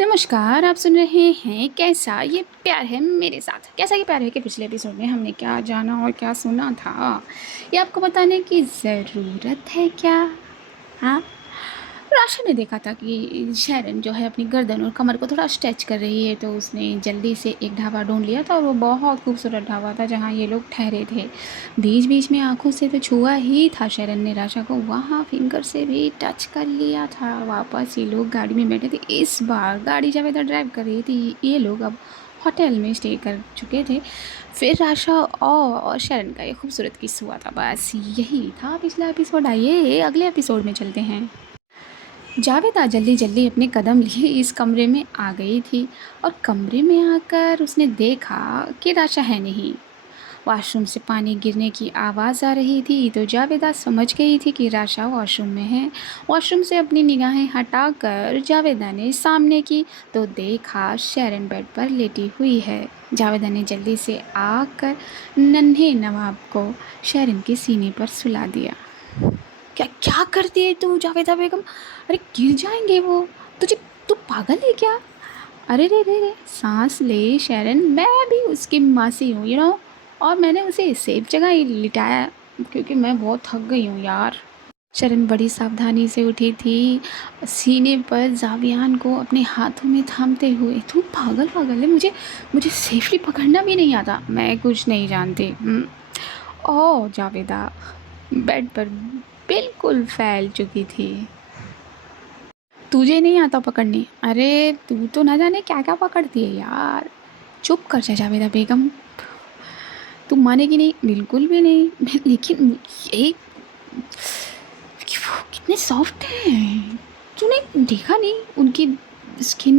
नमस्कार, आप सुन रहे हैं कैसा ये प्यार है मेरे साथ। कैसा ये प्यार है कि पिछले एपिसोड में हमने क्या जाना और क्या सुना था, ये आपको बताने की ज़रूरत है क्या? हाँ? राशा ने देखा था कि शैरन जो है अपनी गर्दन और कमर को थोड़ा स्ट्रेच कर रही है, तो उसने जल्दी से एक ढाबा ढूंढ लिया था और वो बहुत खूबसूरत ढाबा था जहाँ ये लोग ठहरे थे। बीच बीच में आंखों से तो छुआ ही था शैरन ने राशा को, वहाँ फिंगर से भी टच कर लिया था। वापस ये लोग गाड़ी में बैठे थे। इस बार गाड़ी जावेदा ड्राइव कर रही थी। ये लोग अब होटल में स्टे कर चुके थे। फिर राशा और शैरन का ये खूबसूरत किस्सा हुआ था। बस यही था पिछला एपिसोड। आइए अगले एपिसोड में चलते हैं। जावेदा जल्दी जल्दी अपने कदम लिए इस कमरे में आ गई थी और कमरे में आकर उसने देखा कि राशा है नहीं। वॉशरूम से पानी गिरने की आवाज़ आ रही थी, तो जावेदा समझ गई थी कि राशा वॉशरूम में है। वॉशरूम से अपनी निगाहें हटाकर जावेदा ने सामने की, तो देखा शैरन बेड पर लेटी हुई है। जावेदा ने जल्दी से आकर नन्हे नवाब को शैरन के सीने पर सुला दिया। क्या क्या करती है तू जावेदा बेगम? अरे गिर जाएंगे वो। तुझे तू पागल है क्या? अरे रे रे रे, सांस ले शैरन, मैं भी उसकी मासी हूँ और मैंने उसे सेफ जगह ही लिटाया क्योंकि मैं बहुत थक गई हूँ यार। शरण बड़ी सावधानी से उठी थी, सीने पर जावियान को अपने हाथों में थामते हुए। तू पागल पागल है, मुझे मुझे सेफली पकड़ना भी नहीं आता। मैं कुछ नहीं जानती। ओह जावेदा बेड पर बिल्कुल फैल चुकी थी। तुझे नहीं आता पकड़ने? अरे तू तो ना जाने क्या क्या पकड़ती है यार। चुप कर जा जावेदा बेगम, तू मानेगी नहीं, बिल्कुल भी नहीं। लेकिन ये वो कितने सॉफ्ट हैं। तूने देखा नहीं उनकी स्किन?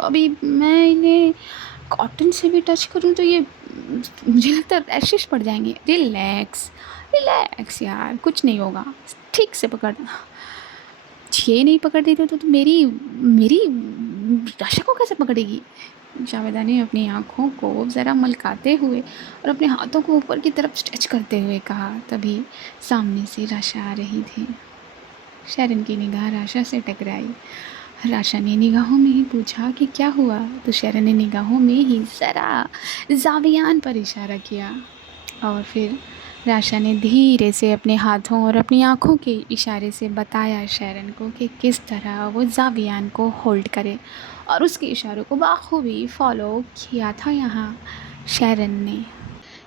अभी मैं इन्हें कॉटन से भी टच करूँ तो ये मुझे लगता है रैशेस पड़ जाएंगे। रिलैक्स रिलैक्स यार, कुछ नहीं होगा। ठीक से पकड़। ये नहीं पकड़ देती तो मेरी मेरी राशा को कैसे पकड़ेगी? जावेदा ने अपनी आँखों को ज़रा मलकाते हुए और अपने हाथों को ऊपर की तरफ स्ट्रेच करते हुए कहा। तभी सामने से राशा आ रही थी। शैरन की निगाह राशा से टकराई। राशा ने निगाहों में ही पूछा कि क्या हुआ, तो शैरन ने निगाहों में ही ज़रा जावियान पर इशारा किया और फिर राशा ने धीरे से अपने हाथों और अपनी आँखों के इशारे से बताया शैरन को कि किस तरह वो जावियान को होल्ड करे, और उसके इशारों को बाखूबी फॉलो किया था यहाँ शैरन ने।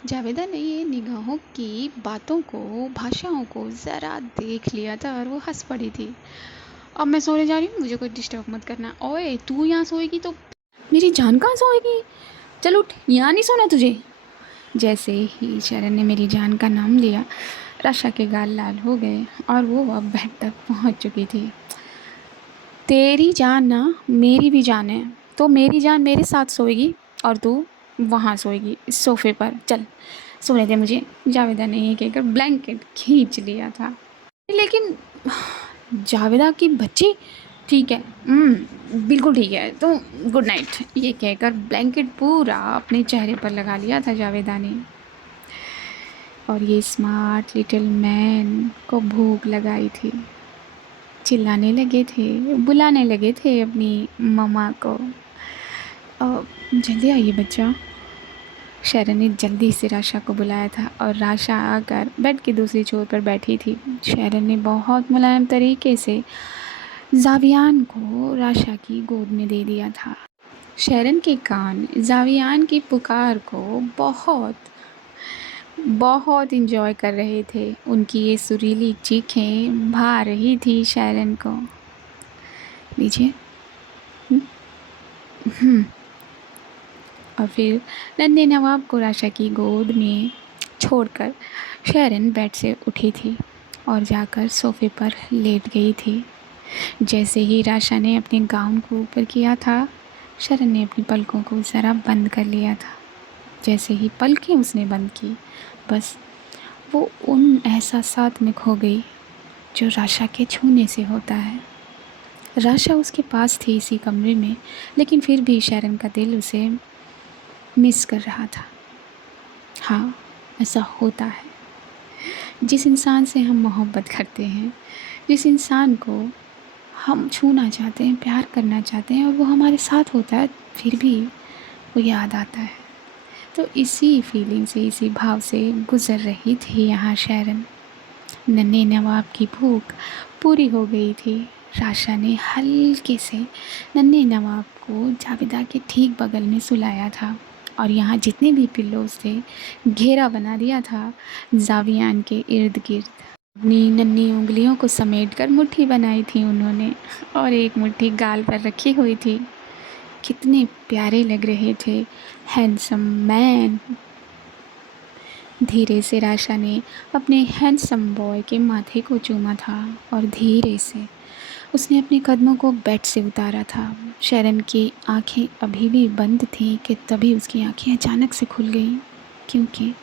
जावेदा ने ये निगाहों की बातों को, भाषाओं को ज़रा देख लिया था और वो हंस पड़ी थी। अब मैं सोने जा रही हूँ, मुझे कोई डिस्टर्ब मत करना। ओए तू यहाँ सोएगी तो मेरी जान कहाँ सोएगी? चल उठ, यहाँ नहीं सोना तुझे। जैसे ही शरण ने मेरी जान का नाम लिया, राशा के गाल लाल हो गए और वो अब बेड तक पहुँच चुकी थी। तेरी जान ना मेरी भी जान है, तो मेरी जान मेरे साथ सोएगी और तू वहाँ सोएगी इस सोफ़े पर। चल सोने दे मुझे। जावेदा ने ये कहकर ब्लैंकेट खींच लिया था। लेकिन जावेदा की बच्ची, ठीक है, बिल्कुल ठीक है, तो गुड नाइट, ये कहकर ब्लैंकेट पूरा अपने चेहरे पर लगा लिया था जावेदा ने। और ये स्मार्ट लिटिल मैन को भूख लगाई थी। चिल्लाने लगे थे, बुलाने लगे थे अपनी मम्मा को। जल्दी आइए बच्चा। शरण ने जल्दी से राशा को बुलाया था और राशा आकर बेड की दूसरी छोर पर बैठी थी। शरण ने बहुत मुलायम तरीके से जावियान को राशा की गोद में दे दिया था। शरण के कान जावियान की पुकार को बहुत बहुत इंजॉय कर रहे थे। उनकी ये सुरीली चीखें भा रही थी शरण को। लीजिए। और फिर नन्हे नवाब को राशा की गोद में छोड़कर शरण बेड से उठी थी और जाकर सोफ़े पर लेट गई थी। जैसे ही राशा ने अपने गाउन को ऊपर किया था, शरण ने अपनी पलकों को ज़रा बंद कर लिया था। जैसे ही पलकें उसने बंद की, बस वो उन एहसासात में खो गई जो राशा के छूने से होता है। राशा उसके पास थी इसी कमरे में, लेकिन फिर भी शरण का दिल उसे मिस कर रहा था। हाँ, ऐसा होता है। जिस इंसान से हम मोहब्बत करते हैं, जिस इंसान को हम छूना चाहते हैं, प्यार करना चाहते हैं और वो हमारे साथ होता है, फिर भी वो याद आता है। तो इसी फीलिंग से, इसी भाव से गुज़र रही थी यहाँ शैरन। नन्हे नवाब की भूख पूरी हो गई थी। राशा ने हल्के से नन्हे नवाब को जावेदा के ठीक बगल में सुलाया था और यहाँ जितने भी पिल्लोज थे घेरा बना दिया था जावियान के इर्द गिर्द। अपनी नन्ही उंगलियों को समेट कर मुट्ठी बनाई थी उन्होंने और एक मुट्ठी गाल पर रखी हुई थी। कितने प्यारे लग रहे थे, हैंडसम मैन। धीरे से राशा ने अपने हैंडसम बॉय के माथे को चूमा था और धीरे से उसने अपने कदमों को बेड से उतारा था। शैरन की आंखें अभी भी बंद थीं कि तभी उसकी आंखें अचानक से खुल गईं, क्योंकि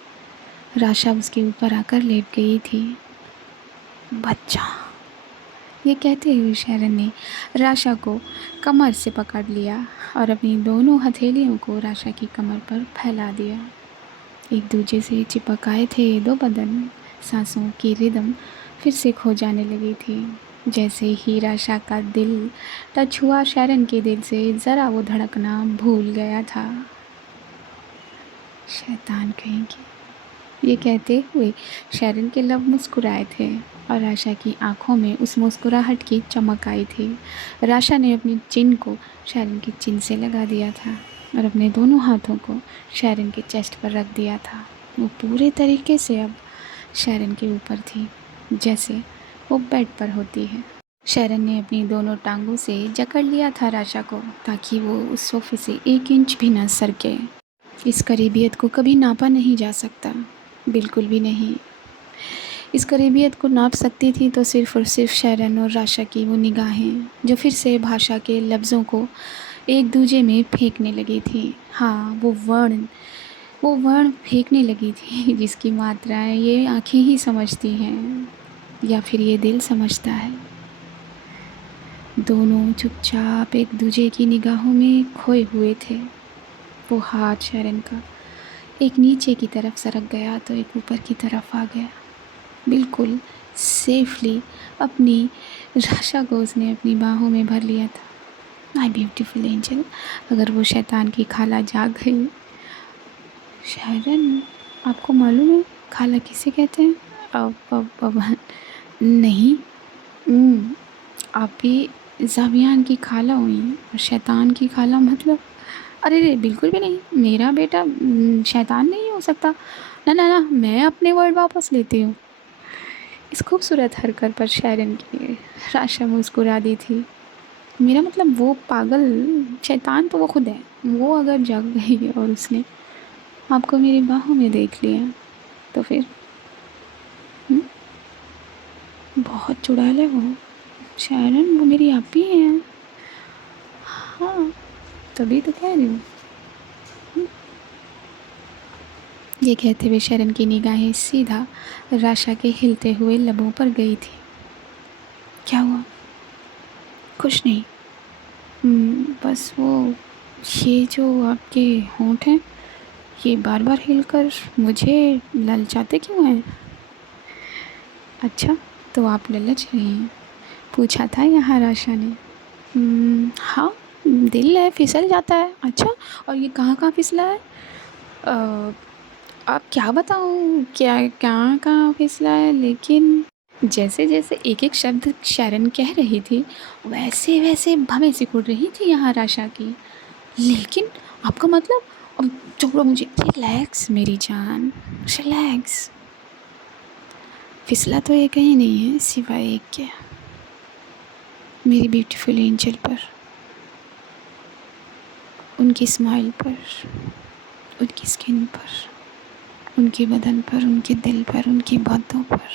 राशा उसके ऊपर आकर लेट गई थी। बच्चा, ये कहते हुए शैरन ने राशा को कमर से पकड़ लिया और अपनी दोनों हथेलियों को राशा की कमर पर फैला दिया। एक दूजे से चिपक आए थे दो बदन। सांसों की रिदम फिर से खो जाने लगी थी। जैसे ही राशा का दिल टच हुआ शैरन के दिल से, ज़रा वो धड़कना भूल गया था। शैतान कहेंगे, ये कहते हुए शैरन के लब मुस्कुराए थे और राशा की आंखों में उस मुस्कुराहट की चमक आई थी। राशा ने अपनी चिन को शैरन की चिन से लगा दिया था और अपने दोनों हाथों को शैरन के चेस्ट पर रख दिया था। वो पूरे तरीके से अब शैरन के ऊपर थी, जैसे वो बेड पर होती है। शैरन ने अपनी दोनों टांगों से जकड़ लिया था राशा को, ताकि वो उस सोफे से 1 इंच भी न सरके। इस करीबियत को कभी नापा नहीं जा सकता, बिल्कुल भी नहीं। इस करीबियत को नाप सकती थी तो सिर्फ़ और सिर्फ शैरन और राशा की वो निगाहें, जो फिर से भाषा के लफ्ज़ों को एक दूजे में फेंकने लगी थी। हाँ, वो वर्ण फेंकने लगी थी जिसकी मात्राएं ये आँखें ही समझती हैं, या फिर ये दिल समझता है। दोनों चुपचाप एक दूजे की निगाहों में खोए हुए थे। वो हाथ शैरन का एक नीचे की तरफ सरक गया तो एक ऊपर की तरफ आ गया। बिल्कुल सेफली अपनी राशा को उसने अपनी बाहों में भर लिया था। माय ब्यूटीफुल एंजल, अगर वो शैतान की खाला जाग गई। शैरन, आपको मालूम है खाला किसे कहते हैं? अब नहीं, आप भी जावियान की खाला हुई और शैतान की खाला मतलब? अरे रे, बिल्कुल भी नहीं, मेरा बेटा शैतान नहीं हो सकता। ना ना ना, मैं अपने वर्ड वापस लेती हूँ। इस खूबसूरत हरकत पर शैरन की राशा मुस्कुरा दी थी। मेरा मतलब वो पागल शैतान तो वो खुद है। वो अगर जग गई और उसने आपको मेरी बाहों में देख लिया तो फिर बहुत चुड़ैल है वो। शैरन, वो मेरी आप ही हैं। हाँ, तभी तो कह रही हूँ। ये कहते हुए शैरन की निगाहें सीधा राशा के हिलते हुए लबों पर गई थी। क्या हुआ? कुछ नहीं। बस वो ये जो आपके होंठ हैं, ये बार बार हिलकर मुझे ललचाते क्यों हैं? अच्छा, तो आप ललच रही हैं? पूछा था यहाँ राशा ने। हाँ, दिल है, फिसल जाता है। अच्छा, और ये कहाँ कहाँ फिसला है? आप क्या बताऊँ, क्या कहाँ कहाँ फिसला है, लेकिन जैसे जैसे एक एक शब्द शैरन कह रही थी वैसे वैसे भवें सिकुड़ रही थी यहाँ राशा की। लेकिन आपका मतलब? अब छोड़ो मुझे। रिलैक्स मेरी जान, रिलैक्स। फिसला तो ये कहीं नहीं है सिवाय एक के, मेरी ब्यूटीफुल एंजल पर, उनकी स्माइल पर, उनकी स्किन पर, उनके बदन पर, उनके दिल पर, उनकी बातों पर।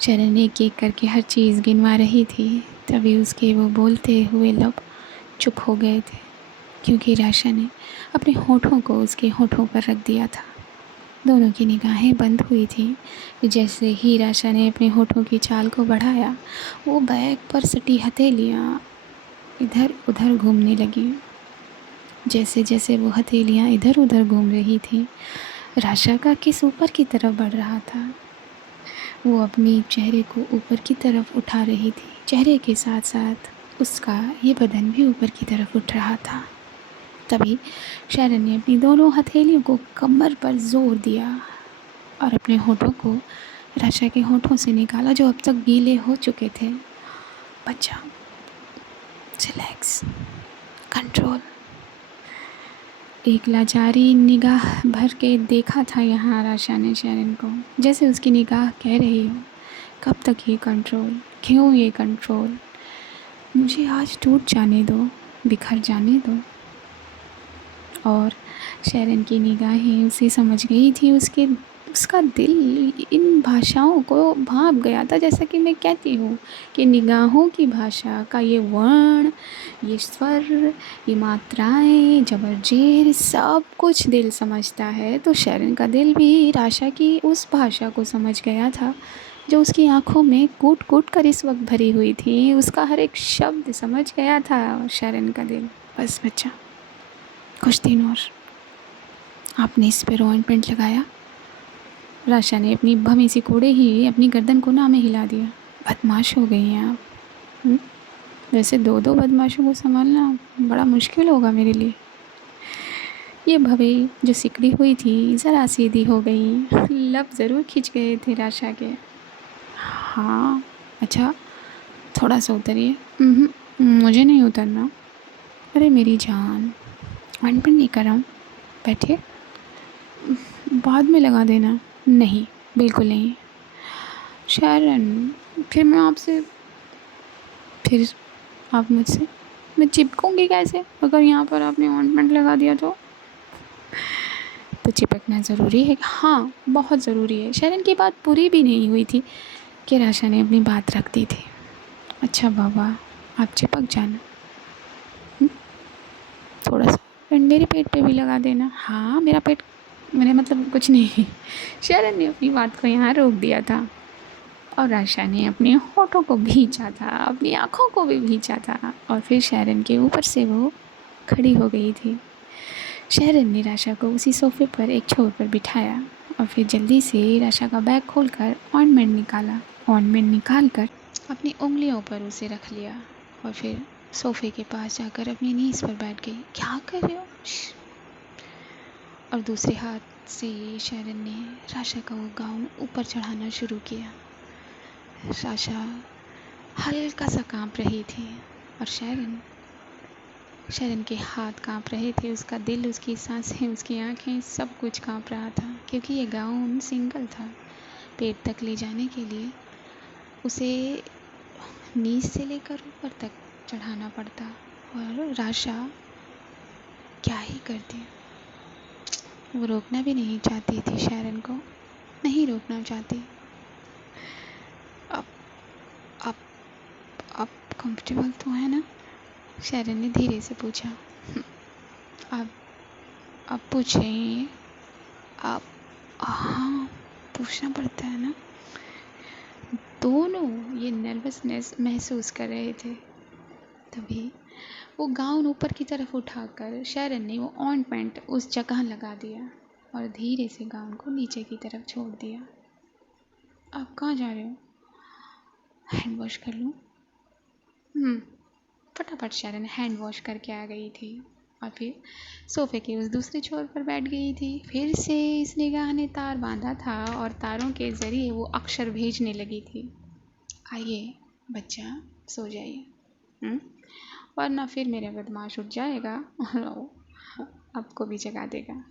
शैरन एक एक करके हर चीज़ गिनवा रही थी। तभी उसके वो बोलते हुए लब चुप हो गए थे, क्योंकि राशा ने अपने होठों को उसके होठों पर रख दिया था। दोनों की निगाहें बंद हुई थी। जैसे ही राशा ने अपने होठों की चाल को बढ़ाया, वो बैग पर सटी हथेलियाँ इधर उधर घूमने लगी। जैसे जैसे वो हथेलियाँ इधर उधर घूम रही थी, राशा का किस ऊपर की तरफ बढ़ रहा था। वो अपनी चेहरे को ऊपर की तरफ उठा रही थी चेहरे के साथ साथ उसका ये बदन भी ऊपर की तरफ उठ रहा था। तभी शैरन ने अपनी दोनों हथेलियों को कमर पर जोर दिया और अपने होठों को राशा के होठों से निकाला जो अब तक गीले हो चुके थे। बच्चा, रिलैक्स, कंट्रोल। एक लाचारी निगाह भर के देखा था यहाँ राशा ने शैरन को, जैसे उसकी निगाह कह रही हो, कब तक ये कंट्रोल, क्यों ये कंट्रोल, मुझे आज टूट जाने दो, बिखर जाने दो। और शैरन की निगाहें उसे समझ गई थी। उसका दिल इन भाषाओं को भाप गया था, जैसा कि मैं कहती हूँ कि निगाहों की भाषा का ये वर्ण, ये स्वर, ये मात्राएं, जबरजेर, सब कुछ दिल समझता है। तो शैरन का दिल भी राशा की उस भाषा को समझ गया था जो उसकी आंखों में कूट कूट कर इस वक्त भरी हुई थी। उसका हर एक शब्द समझ गया था शैरन का दिल। बस बच्चा, कुछ दिन और। आपने इस पर ऑइंटमेंट लगाया? राशा ने अपनी भमी सी कोड़े ही अपनी गर्दन को ना में हिला दिया। बदमाश हो गई हैं आप। वैसे दो दो बदमाशों को संभालना बड़ा मुश्किल होगा मेरे लिए। ये भवे जो सिकड़ी हुई थी ज़रा सीधी हो गई। लब ज़रूर खिंच गए थे राशा के। हाँ, अच्छा, थोड़ा सा उतरिए। मुझे नहीं उतरना। अरे मेरी जान, ऑइंटमेंट नहीं कर रहा हूँ, बैठिए, बाद में लगा देना। नहीं, बिल्कुल नहीं। शैरन, फिर मैं आपसे, फिर आप मुझसे, मैं चिपकूँगी कैसे अगर यहाँ पर आपने ऑइंटमेंट लगा दिया तो चिपकना ज़रूरी है। हाँ, बहुत ज़रूरी है। शैरन की बात पूरी भी नहीं हुई थी कि राशा ने अपनी बात रख दी थी। अच्छा बाबा, आप चिपक जाना। थोड़ा सा मेरे पेट पे भी लगा देना। हाँ, मेरा पेट, मेरे मतलब कुछ नहीं। शैरन ने अपनी बात को यहाँ रोक दिया था और राशा ने अपने होठों को भींचा था, अपनी आँखों को भी भींचा था और फिर शैरन के ऊपर से वो खड़ी हो गई थी। शैरन ने राशा को उसी सोफे पर एक छोर पर बिठाया और फिर जल्दी से राशा का बैग खोलकर ऑइंटमेंट निकाला। ऑइंटमेंट निकाल कर अपनी उंगलियों पर उसे रख लिया और फिर सोफे के पास जाकर अपनी नीज़ पर बैठ गई। क्या कर रहे हो? और दूसरे हाथ से शैरन ने राशा का वो गाउन ऊपर चढ़ाना शुरू किया। राशा हल्का सा कांप रही थी और शैरन के हाथ कांप रहे थे, उसका दिल, उसकी सांसें, उसकी आंखें, सब कुछ कांप रहा था क्योंकि ये गाउन सिंगल था। पेट तक ले जाने के लिए उसे नीज से लेकर ऊपर तक चढ़ाना पड़ता और राशा क्या ही करती। वो रोकना भी नहीं चाहती थी शैरन को, नहीं रोकना चाहती। अब कंफर्टेबल तो है ना? शैरन ने धीरे से पूछा। अब पूछें आप? हाँ, पूछना पड़ता है ना। दोनों ये नर्वसनेस महसूस कर रहे थे। तभी वो गाउन ऊपर की तरफ उठाकर शैरन ने वो ऑइंटमेंट उस जगह लगा दिया और धीरे से गाउन को नीचे की तरफ छोड़ दिया। आप कहाँ जा रहे हो? हैंड वॉश कर लूँ? फटाफट शैरन हैंड वॉश करके आ गई थी और फिर सोफे के उस दूसरे छोर पर बैठ गई थी। फिर से इस निगाह ने तार बांधा था और तारों के ज़रिए वो अक्षर भेजने लगी थी। आइए बच्चा, सो जाइए, वरना फिर मेरा बदमाश उठ जाएगा और आपको भी जगा देगा।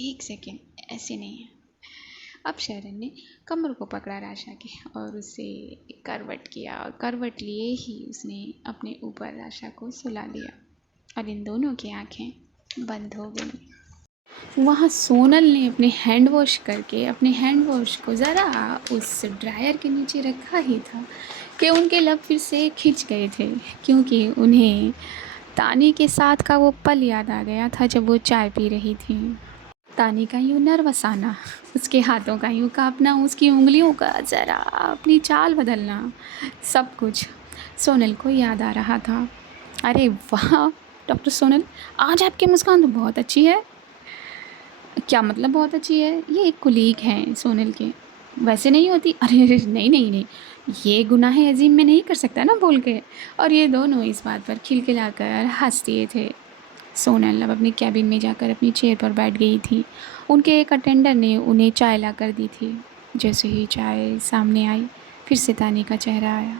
एक सेकेंड, ऐसे नहीं है। अब शैरन ने कमर को पकड़ा राशा के और उसे करवट किया और करवट लिए ही उसने अपने ऊपर राशा को सुला लिया और इन दोनों की आंखें बंद हो गईं। वहाँ सोनल ने अपने हैंड वॉश करके अपने हैंड वॉश को ज़रा उस ड्रायर के नीचे रखा ही था कि उनके लब फिर से खिंच गए थे क्योंकि उन्हें तानी के साथ का वो पल याद आ गया था जब वो चाय पी रही थी। तानी का यूँ नर्वस आना, उसके हाथों का यूँ काँपना, उसकी उंगलियों का ज़रा अपनी चाल बदलना, सब कुछ सोनल को याद आ रहा था। अरे वाह डॉक्टर सोनल, आज आपकी मुस्कान तो बहुत अच्छी है। क्या मतलब बहुत अच्छी है? ये एक कुलीग हैं सोनल के, वैसे नहीं होती। अरे अरे, नहीं नहीं नहीं, ये गुनाह अजीम में नहीं कर सकता ना बोल के। और ये दोनों इस बात पर खिलखिलाकर हंस दिए थे। सोनल अब अपने कैबिन में जाकर अपनी चेयर पर बैठ गई थी। उनके एक अटेंडर ने उन्हें चाय ला कर दी थी। जैसे ही चाय सामने आई, फिर से तानी का चेहरा आया।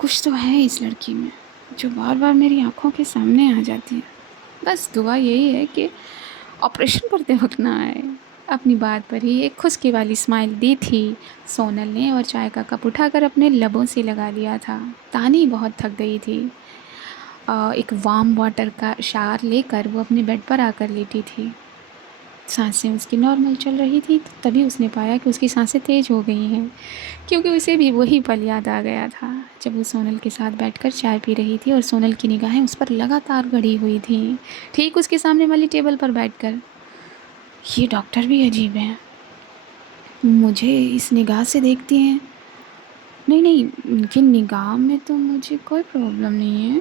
कुछ तो है इस लड़की में जो बार बार मेरी आंखों के सामने आ जाती है। बस दुआ यही है कि ऑपरेशन करते वक्त ना आए। अपनी बात पर ही एक खुशकी वाली स्माइल दी थी सोनल ने, और चाय का कप उठाकर अपने लबों से लगा लिया था। तानी बहुत थक गई थी। एक वार्म वाटर का शावर लेकर वो अपने बेड पर आकर लेटी थी। सांसें उसकी नॉर्मल चल रही थी, तो तभी उसने पाया कि उसकी सांसें तेज़ हो गई हैं, क्योंकि उसे भी वही पल याद आ गया था जब वो सोनल के साथ बैठकर चाय पी रही थी और सोनल की निगाहें उस पर लगातार गड़ी हुई थीं, ठीक उसके सामने वाली टेबल पर बैठकर। ये डॉक्टर भी अजीब हैं, मुझे इस निगाह से देखती हैं। नहीं नहीं, उनकी निगाह में तो मुझे कोई प्रॉब्लम नहीं है,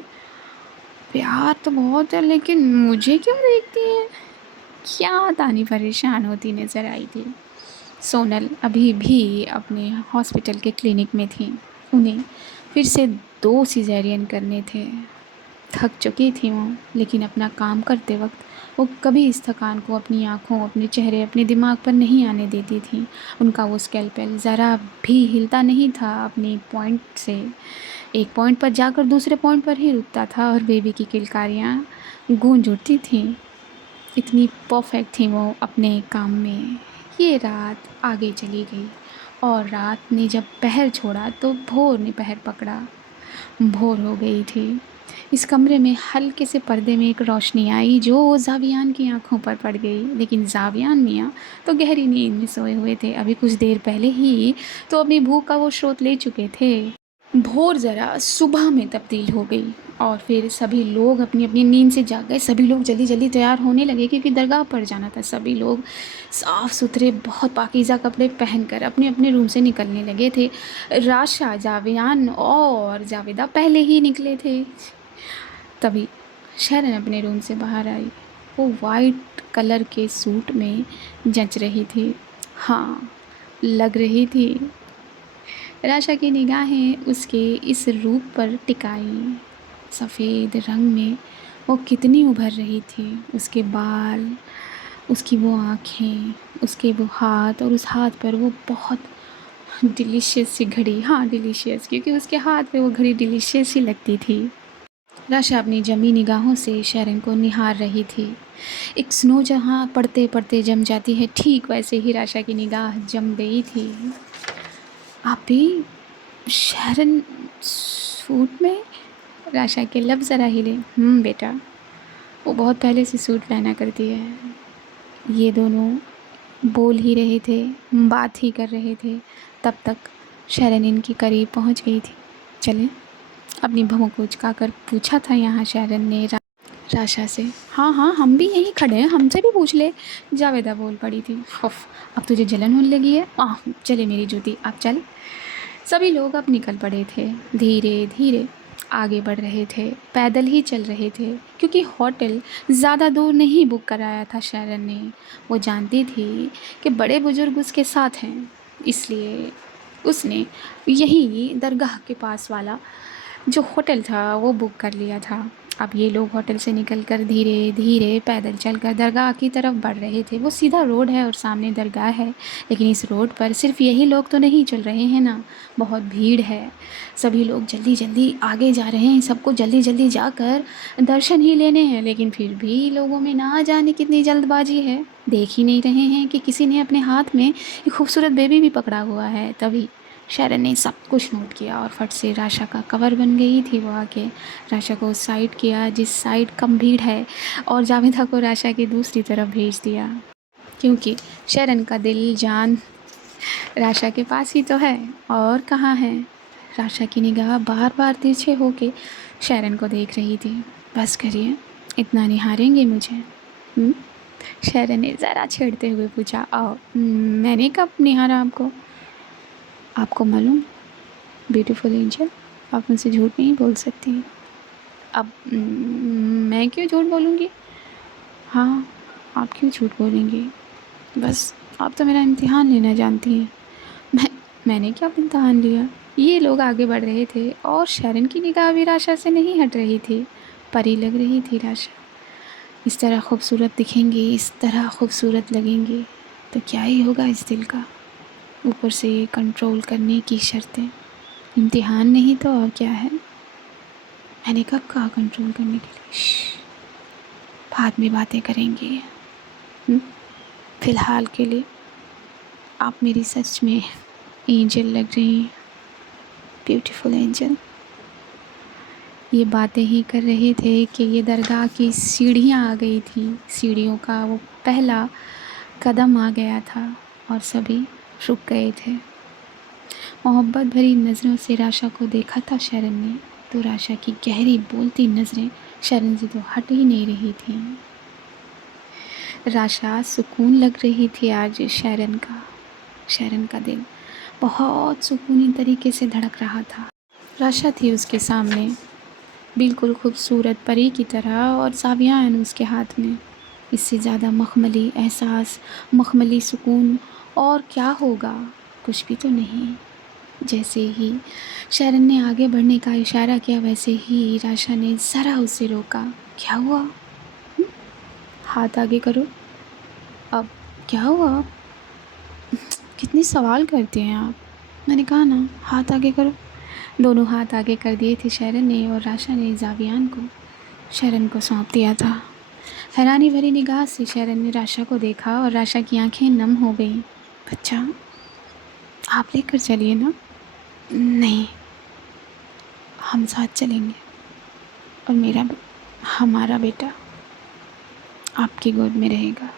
प्यार तो बहुत है, लेकिन मुझे क्यों देखती हैं? क्या तानी परेशान होती नज़र आई थी। सोनल अभी भी अपने हॉस्पिटल के क्लिनिक में थी। उन्हें फिर से 2 सिज़ेरियन करने थे। थक चुकी थी वो, लेकिन अपना काम करते वक्त वो कभी इस थकान को अपनी आँखों, अपने चेहरे, अपने दिमाग पर नहीं आने देती थी। उनका वो स्कैल्पेल ज़रा भी हिलता नहीं था अपनी पॉइंट से। एक पॉइंट पर जाकर दूसरे पॉइंट पर ही रुकता था, और बेबी की किलकारियाँ गूंज उठती थीं। इतनी परफेक्ट थी वो अपने काम में। ये रात आगे चली गई, और रात ने जब पहर छोड़ा तो भोर ने पहर पकड़ा। भोर हो गई थी। इस कमरे में हल्के से पर्दे में एक रोशनी आई जो जावियान की आंखों पर पड़ गई, लेकिन जावियान मियाँ तो गहरी नींद में सोए हुए थे। अभी कुछ देर पहले ही तो अपनी भूख का वो स्रोत ले चुके थे। भोर ज़रा सुबह में तब्दील हो गई, और फिर सभी लोग अपनी अपनी नींद से जाग गए। सभी लोग जल्दी जल्दी तैयार होने लगे, क्योंकि दरगाह पर जाना था। सभी लोग साफ़ सुथरे बहुत पाकीज़ा कपड़े पहनकर अपने अपने रूम से निकलने लगे थे। राशा, जावियान और जावेदा पहले ही निकले थे। तभी शरण अपने रूम से बाहर आई। वो वाइट कलर के सूट में जच रही थी। हाँ, लग रही थी। राशा की निगाहें उसके इस रूप पर टिकाई। सफ़ेद रंग में वो कितनी उभर रही थी। उसके बाल, उसकी वो आँखें, उसके वो हाथ, और उस हाथ पर वो बहुत डिलीशियस सी घड़ी। हाँ, डिलीशियस, क्योंकि उसके हाथ पे वो घड़ी डिलीशियस ही लगती थी। राशा अपनी जमी निगाहों से शरण को निहार रही थी। एक स्नो जहाँ पड़ते पड़ते जम जाती है, ठीक वैसे ही राशा की निगाह जम गई थी। आप भी शरण सूट में? राशा के लब ज़रा हिले। बेटा, वो बहुत पहले से सूट पहना करती है। ये दोनों बोल ही रहे थे, बात ही कर रहे थे, तब तक शरण इनके करीब पहुंच गई थी। चलें? अपनी भौं को उचकाकर पूछा था यहाँ शरण ने राशा से। हाँ हाँ, हम भी यहीं खड़े हैं, हमसे भी पूछ ले, जावेदा बोल पड़ी थी। उफ, अब तुझे जलन होने लगी है? चले मेरी जूती, आप चल। सभी लोग अब निकल पड़े थे। धीरे धीरे आगे बढ़ रहे थे, पैदल ही चल रहे थे, क्योंकि होटल ज़्यादा दूर नहीं बुक कराया था शरण ने। वो जानती थी कि बड़े बुजुर्ग उसके साथ हैं, इसलिए उसने यही दरगाह के पास वाला जो होटल था वो बुक कर लिया था। अब ये लोग होटल से निकलकर धीरे धीरे पैदल चलकर दरगाह की तरफ बढ़ रहे थे। वो सीधा रोड है और सामने दरगाह है, लेकिन इस रोड पर सिर्फ यही लोग तो नहीं चल रहे हैं ना, बहुत भीड़ है। सभी लोग जल्दी जल्दी आगे जा रहे हैं, सबको जल्दी जल्दी जाकर दर्शन ही लेने हैं, लेकिन फिर भी लोगों में ना जाने कितनी जल्दबाजी है। देख ही नहीं रहे हैं कि किसी ने अपने हाथ में एक खूबसूरत बेबी भी पकड़ा हुआ है। तभी शरण ने सब कुछ नोट किया और फट से राशा का कवर बन गई थी। वो आके राशा को उस साइड किया जिस साइड कम भीड़ है, और जावेदा को राशा की दूसरी तरफ भेज दिया, क्योंकि शरण का दिल जान राशा के पास ही तो है, और कहाँ है। राशा की निगाह बार बार तिरछे होके शरण को देख रही थी। बस करिए, इतना निहारेंगे मुझे? शरण ने ज़रा छेड़ते हुए पूछा। मैंने कब निहारा आपको? आपको मालूम, ब्यूटीफुल एंजल, आप मुझसे झूठ नहीं बोल सकती। अब मैं क्यों झूठ बोलूँगी? हाँ, आप क्यों झूठ बोलेंगी? बस आप तो मेरा इम्तिहान लेना जानती हैं। मैंने क्या इम्तहान लिया। ये लोग आगे बढ़ रहे थे और शरण की निगाह भी राशा से नहीं हट रही थी। परी लग रही थी राशा। इस तरह खूबसूरत दिखेंगी, इस तरह खूबसूरत लगेंगी तो क्या ही होगा इस दिल का। ऊपर से ये कंट्रोल करने की शर्तें। इम्तिहान नहीं तो और क्या है। मैंने कब कहा कंट्रोल करने के लिए। बाद में बातें करेंगे। फ़िलहाल के लिए आप मेरी सच में एंजल लग रही हैं, ब्यूटीफुल एंजल। ये बातें ही कर रहे थे कि ये दरगाह की सीढ़ियाँ आ गई थी। सीढ़ियों का वो पहला कदम आ गया था और सभी रुक गए थे। मोहब्बत भरी नज़रों से राशा को देखा था शरण ने, तो राशा की गहरी बोलती नज़रें शरण से तो हट ही नहीं रही थी। राशा सुकून लग रही थी आज शरण का। शरण का दिल बहुत सुकूनी तरीके से धड़क रहा था। राशा थी उसके सामने, बिल्कुल खूबसूरत परी की तरह, और सावियान उसके हाथ में। इससे ज़्यादा मखमली एहसास, मखमली सुकून और क्या होगा। कुछ भी तो नहीं। जैसे ही शरण ने आगे बढ़ने का इशारा किया वैसे ही राशा ने ज़रा उसे रोका। क्या हुआ? हाथ आगे करो। अब क्या हुआ? कितने सवाल करते हैं आप। मैंने कहा ना हाथ आगे करो। दोनों हाथ आगे कर दिए थे शरण ने, और राशा ने जावियान को शरण को सौंप दिया था। हैरानी भरी निगाह से शरण ने राशा को देखा और राशा की आंखें नम हो गईं। बच्चा आप लेकर चलिए ना। नहीं, हम साथ चलेंगे, और हमारा बेटा आपकी गोद में रहेगा।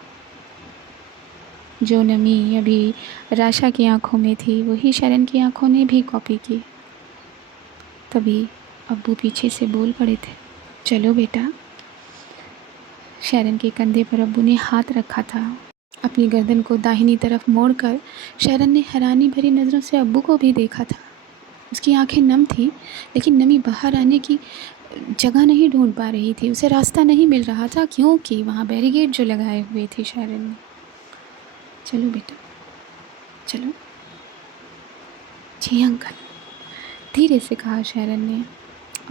जो नमी अभी राशा की आंखों में थी वही शरण की आंखों ने भी कॉपी की। तभी अब्बू पीछे से बोल पड़े थे, चलो बेटा। शरण के कंधे पर अब्बू ने हाथ रखा था। अपनी गर्दन को दाहिनी तरफ मोड़कर शरण ने हैरानी भरी नज़रों से अब्बू को भी देखा था। उसकी आंखें नम थी, लेकिन नमी बाहर आने की जगह नहीं ढूंढ पा रही थी। उसे रास्ता नहीं मिल रहा था, क्योंकि वहाँ बैरिकेड जो लगाए हुए थे शरण ने। चलो बेटा, चलो। जी अंकल, धीरे से कहा शरण ने,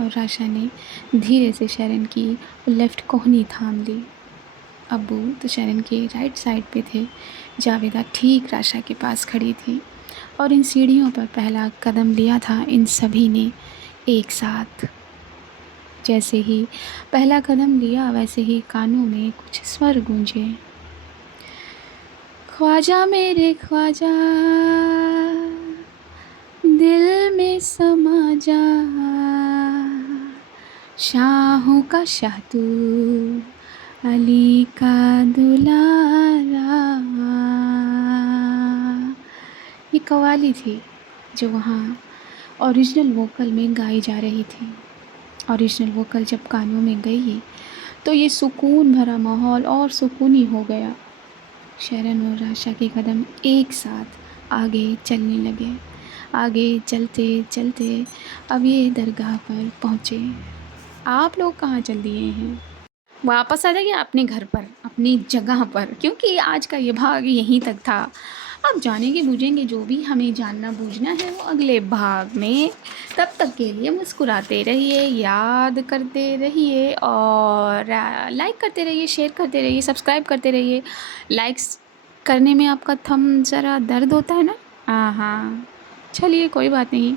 और राशा ने धीरे से शरण की लेफ़्ट कोहनी थाम ली। अब्बू तो शरण के राइट साइड पे थे। जावेदा ठीक राशा के पास खड़ी थी, और इन सीढ़ियों पर पहला कदम लिया था इन सभी ने एक साथ। जैसे ही पहला कदम लिया वैसे ही कानों में कुछ स्वर गूंजे। ख्वाजा मेरे ख्वाजा, दिल में समा जा, शाहों का शाह तू, अली का दुलारा। ये कव्वाली थी जो वहाँ ओरिजिनल वोकल में गाई जा रही थी। ओरिजिनल वोकल जब कानों में गई तो ये सुकून भरा माहौल और सुकूनी हो गया। शरण और राशा के कदम एक साथ आगे चलने लगे। आगे चलते चलते अब ये दरगाह पर पहुँचे। आप लोग कहाँ चल दिए हैं? वापस आ जाइए अपने घर पर, अपनी जगह पर, क्योंकि आज का ये भाग यहीं तक था। अब जानेंगे बूझेंगे जो भी हमें जानना बूझना है वो अगले भाग में। तब तक के लिए मुस्कुराते रहिए, याद करते रहिए, और लाइक करते रहिए, शेयर करते रहिए, सब्सक्राइब करते रहिए। लाइक्स करने में आपका थंब ज़रा दर्द होता है ना? हाँ, चलिए कोई बात नहीं।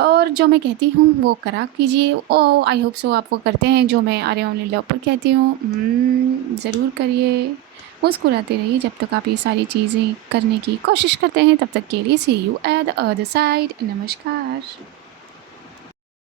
और जो मैं कहती हूँ वो करा कीजिए। ओ आई होप सो आप वो करते हैं जो मैं अरे ओनली लव पर कहती हूँ। ज़रूर करिए। मुस्कुराते रहिए जब तक आप ये सारी चीज़ें करने की कोशिश करते हैं। तब तक के लिए see you at the other side. नमस्कार।